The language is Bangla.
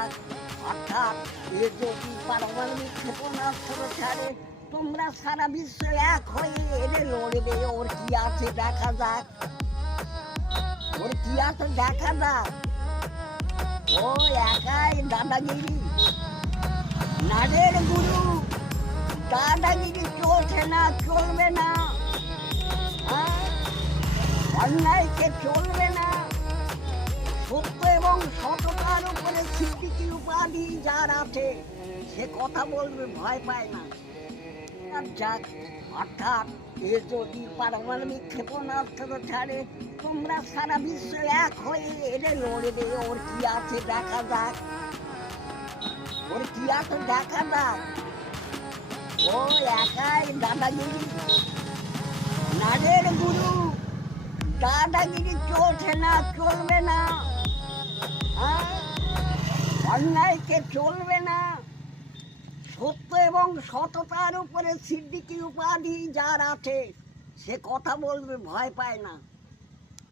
যাক। অর্থাৎ এ যদি পারমাণবিক ক্ষেপণাস্ত্র ছাড়ে, তোমরা সারা বিশ্ব এক হয়ে এরে লড়বে। ওর কি আছে দেখা যাক, ওর কি আছে দেখা যাক। ও একাই দাদাগিরি, নাদের গুরু। দাদাগিরি চলছে না, চলবে না। অন্যায়কে চলবে না। সত্য এবং সততার উপরে স্বীকৃতি উপাধি যার আছে, সে কথা বলবে, ভয় পায় না। যাক, অর্থাৎ এ যদি পারমাণবিক ক্ষেপণাস্ত্র ছাড়ে, তোমরা সারা বিশ্ব এক হয়ে এরে লড়বে। ওর কি আছে দেখা যাক, ওর কি আছে দেখা যাক। ও একাই দাদাগিরি, নাদের গুরু। দাদাগিরি চলছে না, চলবে না। অন্যায়কে চলবে না। সত্য এবং সততার উপরে সিদ্দিকী উপাধি যার আছে, সে কথা বলবে, ভয় পায় না।